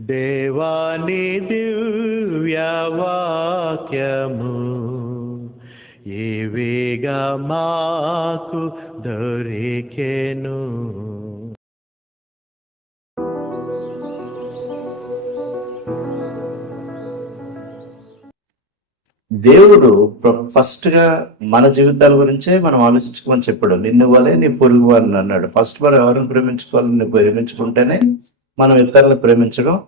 దేవాని దివ్యవాక్యము ఏవేగా మాకు దొరికెను. దేవుడు ఫస్ట్గా మన జీవితాల గురించే మనం ఆలోచించుకోమని చెప్పాడు. నిన్ను వలే నీ పొరుగు అని అన్నాడు. ఫస్ట్ మనం ఎవరిని ప్రేమించుకోవాలని ప్రేమించుకుంటేనే మనం ఇతరులను ప్రేమించడం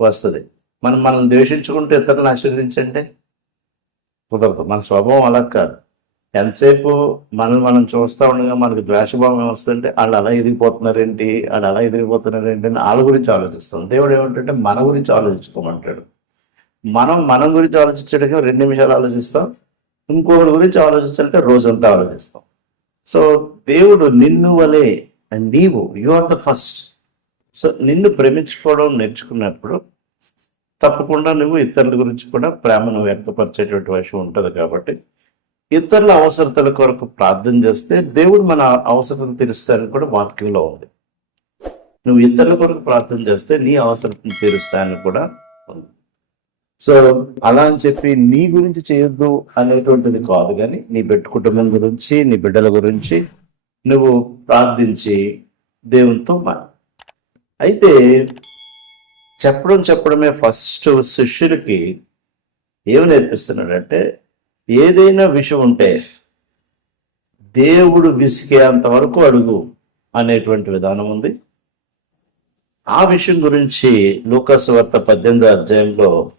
వస్తుంది. మనం మనల్ని ద్వేషించుకుంటూ ఇతరులను ఆశీర్వదించంటే కుదరదు. మన స్వభావం అలా కాదు. ఎంతసేపు మనం మనం చూస్తూ ఉండగా మనకు ద్వేషభావం వస్తుంటే వాళ్ళు అలా ఎదిగిపోతున్నారేంటి? వాళ్ళు అలా ఎదిగిపోతున్నారేంటి అని వాళ్ళ గురించి ఆలోచిస్తాం. దేవుడు ఏమంటే మన గురించి ఆలోచించుకోమంటాడు. మనం మనం గురించి ఆలోచించడానికి రెండు నిమిషాలు ఆలోచిస్తాం. ఇంకొకరి గురించి ఆలోచించాలంటే రోజంతా ఆలోచిస్తాం. సో దేవుడు నిన్ను వలే అండ్ నీవు you are the first so నిన్ను ప్రేమించుకోవడం నేర్చుకున్నప్పుడు తప్పకుండా నువ్వు ఇతరుల గురించి కూడా ప్రేమను వ్యక్తపరిచేటువంటి విషయం ఉంటుంది కాబట్టి ఇతరుల అవసరతల కొరకు ప్రార్థన చేస్తే దేవుడు మన అవసరతను తీరుస్తారని కూడా వాక్యంలో ఉంది. నువ్వు ఇతరుల కొరకు ప్రార్థన చేస్తే నీ అవసరతను తీరుస్తాయని కూడా ఉంది. సో అలా అని చెప్పి నీ గురించి చేయొద్దు అనేటువంటిది కాదు కానీ నీ బిడ్డ కుటుంబం గురించి నీ బిడ్డల గురించి నువ్వు ప్రార్థించి దేవునితో మా అయితే చెప్పడం చెప్పడమే ఫస్ట్ శిష్యులకి ఏమి నేర్పిస్తున్నాడంటే ఏదైనా విషయం ఉంటే దేవుడు విసిగేంత వరకు అడుగు అనేటువంటి విధానం ఉంది. ఆ విషయం గురించి లూకాసు వార్త పద్దెనిమిదో అధ్యాయంలో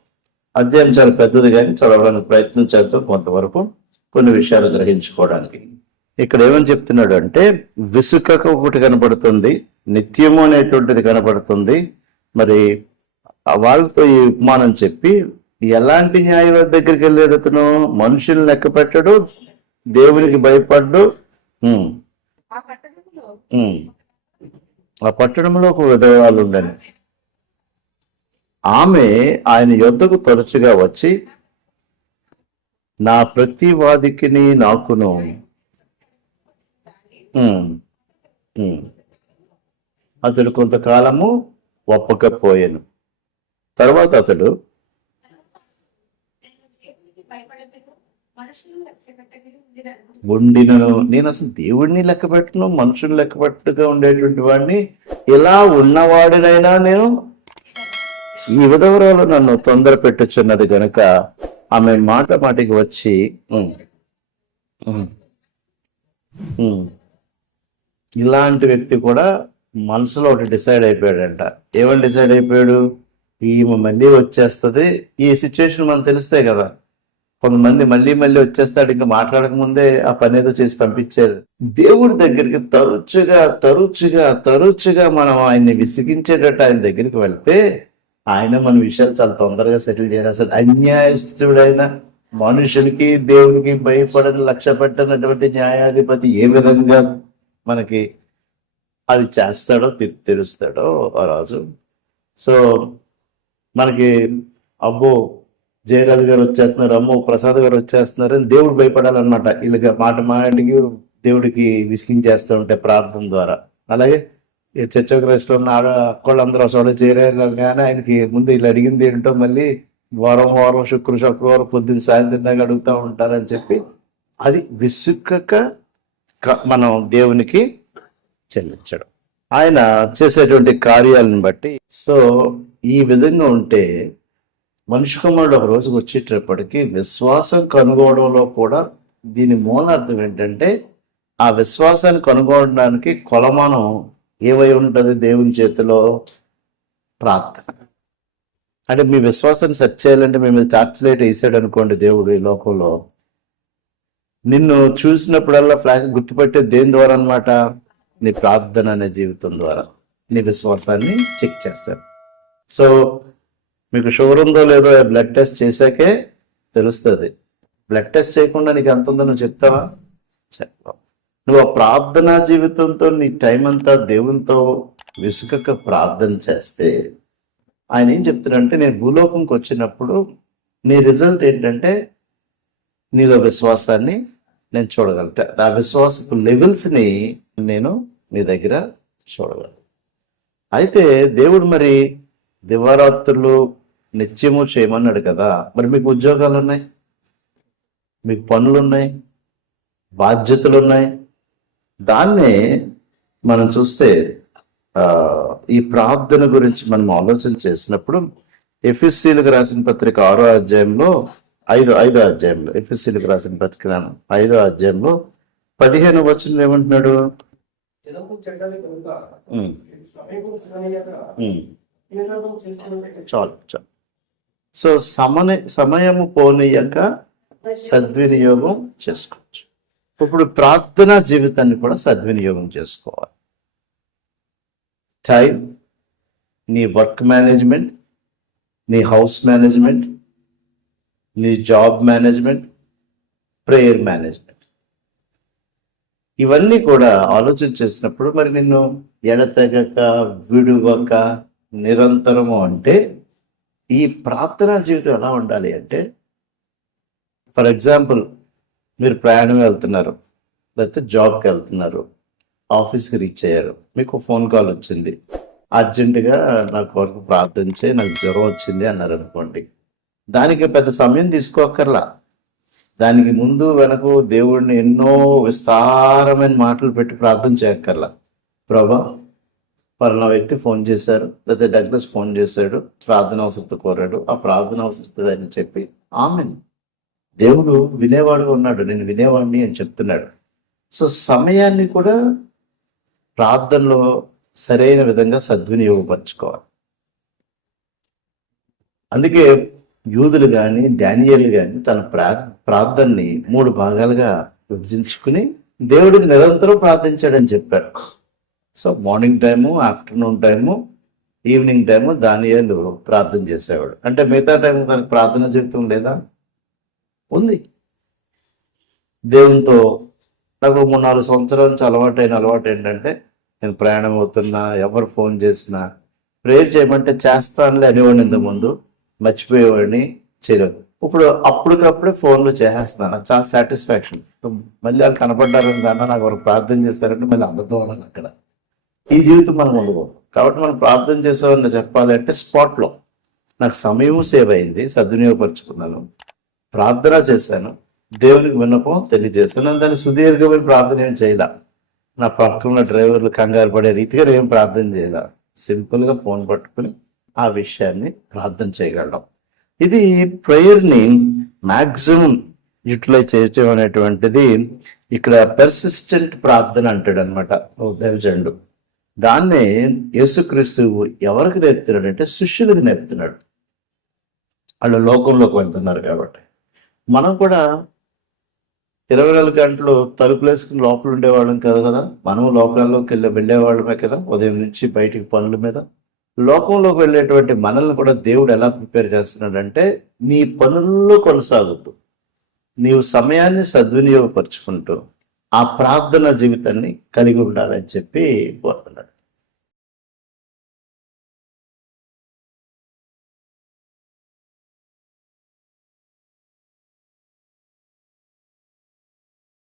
అధ్యాయం చాలా పెద్దది కానీ చదవడానికి ప్రయత్నం చేద్దాం కొంతవరకు కొన్ని విషయాలు గ్రహించుకోవడానికి. ఇక్కడ ఏమని చెప్తున్నాడు అంటే విసుకక ఒకటి కనబడుతుంది నిత్యము అనేటువంటిది కనబడుతుంది. మరి వాళ్ళతో ఈ ఉపమానం చెప్పి ఎలాంటి న్యాయవాది దగ్గరికి వెళ్ళాడు అతను? మనుషుల్ని లెక్క పెట్టడు దేవునికి భయపడ్డు. ఆ పట్టణంలో ఒక విధవరాలు ఉండని. ఆమె ఆయన యొద్దకు తరచుగా వచ్చి నా ప్రతి వాదికిని నాకును. అతడు కొంతకాలము ఒప్పకపోయాను. తర్వాత అతడు ఉండినను. నేను అసలు దేవుడిని లెక్క పెట్టను మనుషుని లెక్క పెట్టుగా ఉండేటువంటి వాడిని. ఇలా ఉన్నవాడినైనా నేను ఈ విధవరాలు నన్ను తొందర పెట్టుచున్నది గనుక ఆమె మాట మాటికి వచ్చి ఇలాంటి వ్యక్తి కూడా మనసులో ఒకటి డిసైడ్ అయిపోయాడంట. ఏమని డిసైడ్ అయిపోయాడు? ఈమె మళ్ళీ వచ్చేస్తుంది. ఈ సిచ్యువేషన్ మనకు తెలిస్తే కదా. కొంతమంది మళ్ళీ మళ్ళీ వచ్చేస్తాడు. ఇంకా మాట్లాడకముందే ఆ పని ఏదో చేసి పంపించారు. దేవుడి దగ్గరికి తరచుగా తరచుగా తరచుగా మనం ఆయన్ని విసిగించేటట్టు ఆయన దగ్గరికి వెళ్తే ఆయన మన విషయాలు చాలా తొందరగా సెటిల్ చేసేస్తాడు. అన్యాయస్తుడైన మనుషులకి దేవునికి భయపడని లక్ష్య పెట్టినటువంటి న్యాయాధిపతి ఏ విధంగా మనకి అది చేస్తాడో తెలుస్తాడో ఆ రాజు. సో మనకి అబ్బో జయరాజు గారు వచ్చేస్తున్నారు అమ్మో ప్రసాద్ గారు వచ్చేస్తున్నారు అని దేవుడు భయపడాలన్నమాట. వీళ్ళకి మాట మాటికి దేవుడికి విసిగించేస్తూ ఉంటే ప్రార్థన ద్వారా. అలాగే ఈ చర్చ క్రైస్ట్లో ఉన్న ఆడ అక్కళ్ళందరూ చోట చేరారు కానీ ఆయనకి ముందు వీళ్ళు అడిగింది ఏంటో మళ్ళీ వారం వారం శుక్ర శుక్రవారం పొద్దున్న సాయంత్రం దాకా అడుగుతూ ఉంటారని చెప్పి అది విసుక్కక మనం దేవునికి చెల్లించడం. ఆయన చేసేటువంటి కార్యాలను బట్టి. సో ఈ విధంగా ఉంటే మనిషి కుమారుడు ఒక రోజుకు వచ్చేటప్పటికి విశ్వాసం కనుగోవడంలో కూడా దీని మూలార్థం ఏంటంటే ఆ విశ్వాసాన్ని కనుగొనడానికి కొలమానం ఏమై ఉంటుంది దేవుని చేతిలో? ప్రార్థన. అంటే మీ విశ్వాసాన్ని సెట్ చేయాలంటే మేము మీద టార్చ్ లైట్ వేసాడు అనుకోండి దేవుడు ఈ లోకంలో. నిన్ను చూసినప్పుడల్లా ఫ్లాష్ గుర్తుపెట్టే దేని ద్వారా అన్నమాట? నీ ప్రార్థన అనే జీవితం ద్వారా నీ విశ్వాసాన్ని చెక్ చేస్తారు సో మీకు షుగర్ ఉందో లేదో బ్లడ్ టెస్ట్ చేశాకే తెలుస్తుంది. బ్లడ్ టెస్ట్ చేయకుండా నీకు ఎంత ఉందో నువ్వు చెప్తావా? చెప్పావు నువ్వు ఆ ప్రార్థనా జీవితంతో నీ టైం అంతా దేవునితో విసుకక ప్రార్థన చేస్తే ఆయన ఏం చెప్తున్నాడంటే నేను భూలోకంకి వచ్చినప్పుడు నీ రిజల్ట్ ఏంటంటే నీలో విశ్వాసాన్ని నేను చూడగలుగుతా. ఆ విశ్వాసపు లెవెల్స్ని నేను మీ దగ్గర చూడగలను. అయితే దేవుడు మరి దివారాత్రులు నిత్యము చేయమన్నాడు కదా మరి మీకు ఉద్యోగాలు ఉన్నాయి? మీకు పనులు ఉన్నాయి? బాధ్యతలు ఉన్నాయి? దాన్నే మనం చూస్తే ఈ ప్రార్థన గురించి మనం ఆలోచన చేసినప్పుడు ఎఫ్ఎస్సీలకు రాసిన పత్రిక ఆరో అధ్యాయంలో ఐదో ఐదో అధ్యాయంలో ఎఫ్ఎస్సీలకు రాసిన పత్రిక ఐదో అధ్యాయంలో పదిహేను వచనం ఏమంటున్నాడు? చాలు చాలు. సో సమన సమయము పోనీయక సద్వినియోగం చేసుకోవచ్చు. ఇప్పుడు ప్రార్థనా జీవితాన్ని కూడా సద్వినియోగం చేసుకోవాలి. టైం నీ వర్క్ మేనేజ్మెంట్ నీ హౌస్ మేనేజ్మెంట్ నీ జాబ్ మేనేజ్మెంట్ ప్రేయర్ మేనేజ్మెంట్. ఇవన్నీ కూడా ఆలోచన చేసినప్పుడు మరి నిన్ను ఎడతెగక విడువక నిరంతరము అంటే ఈ ప్రార్థనా జీవితం ఎలా ఉండాలి అంటే ఫర్ ఎగ్జాంపుల్ మీరు ప్రయాణం వెళ్తున్నారు లేకపోతే జాబ్కి వెళ్తున్నారు ఆఫీస్కి రీచ్ అయ్యారు మీకు ఫోన్ కాల్ వచ్చింది అర్జెంటుగా నాకు వరకు ప్రార్థించే నాకు జ్వరం వచ్చింది అన్నారు అనుకోండి దానికి పెద్ద సమయం తీసుకోక్కర్లా. దానికి ముందు వెనక దేవుడిని ఎన్నో విస్తారమైన మాటలు పెట్టి ప్రార్థన చేయక్కర్లా. ప్రభా పలానా వ్యక్తి ఫోన్ చేశారు లేదా డగ్లస్ ఫోన్ చేశాడు ప్రార్థన అవసరత కోరాడు ఆ ప్రార్థన అవసరత అని చెప్పి ఆమెన్. దేవుడు వినేవాడు ఉన్నాడు నేను వినేవాడిని అని చెప్తున్నాడు. సో సమయాన్ని కూడా ప్రార్థనలో సరైన విధంగా సద్వినియోగపరచుకోవాలి. అందుకే యూదులు కానీ డానియలు కానీ తన ప్రా ప్రార్థనని మూడు భాగాలుగా విభజించుకుని దేవుడికి నిరంతరం ప్రార్థించాడని చెప్పాడు. So morning time afternoon time evening time దానియాలు ప్రార్థన చేసేవాడు. అంటే మిగతా టైం తనకు ప్రార్థన జీవితం లేదా? ఉంది. దేవునితో నాకు మూడు నాలుగు సంవత్సరాల నుంచి అలవాటైన అలవాటు ఏంటంటే నేను ప్రయాణం అవుతున్నా ఎవరు ఫోన్ చేసినా ప్రేయర్ చేయమంటే చేస్తానులే అనేవాడిని ఇంతకుముందు. మర్చిపోయేవాడిని చేయలేదు. ఇప్పుడు అప్పటికప్పుడే ఫోన్లో చేసేస్తున్నాను నాకు చాలా సాటిస్ఫాక్షన్. మళ్ళీ వాళ్ళు కనపడ్డారని దాన్ని నాకు ఎవరు ప్రార్థన చేశారంటే మళ్ళీ అందరితో ఉన్నాను అక్కడ. ఈ జీవితం మనం ఉండకూడదు. కాబట్టి మనం ప్రార్థన చేసామని చెప్పాలంటే స్పాట్లో. నాకు సమయం సేవ్ అయింది సద్వినియోగపరుచుకున్నాను. ప్రార్థన చేశాను. దేవునికి విన్నపం తెలియజేశాను. దాన్ని సుదీర్ఘమైన ప్రార్థన ఏం చేయలే. నా పక్కన డ్రైవర్లు కంగారు పడే రీతిగా నేను ప్రార్థన చేయలే. సింపుల్గా ఫోన్ పట్టుకుని ఆ విషయాన్ని ప్రార్థన చేయగలడం. ఇది ప్రేయర్ని మ్యాక్సిమం యూటిలైజ్ చేయటం అనేటువంటిది ఇక్కడ పెర్సిస్టెంట్ ప్రార్థన అంటాడు అనమాట దేవజండు దాన్నే యేసుక్రీస్తు ఎవరికి నేర్పుతున్నాడు అంటే శిష్యులకు నేర్పుతున్నాడు. వాళ్ళు లోకంలోకి వెళ్తున్నారు కాబట్టి. మనం కూడా ఇరవై నాలుగు గంటలు తలుపులు వేసుకుని లోపల ఉండేవాళ్ళం కదా కదా. మనం లోకాల్లోకి వెళ్ళి వెళ్ళేవాళ్ళమే కదా ఉదయం నుంచి బయటికి పనుల మీద. లోకంలోకి వెళ్ళేటువంటి మనల్ని కూడా దేవుడు ఎలా ప్రిపేర్ చేస్తున్నాడంటే నీ పనుల్లో కొనసాగుతూ నీవు సమయాన్ని సద్వినియోగపరుచుకుంటూ ఆ ప్రార్థన జీవితాన్ని కలిగి ఉండాలని చెప్పి కోరుతున్నాడు.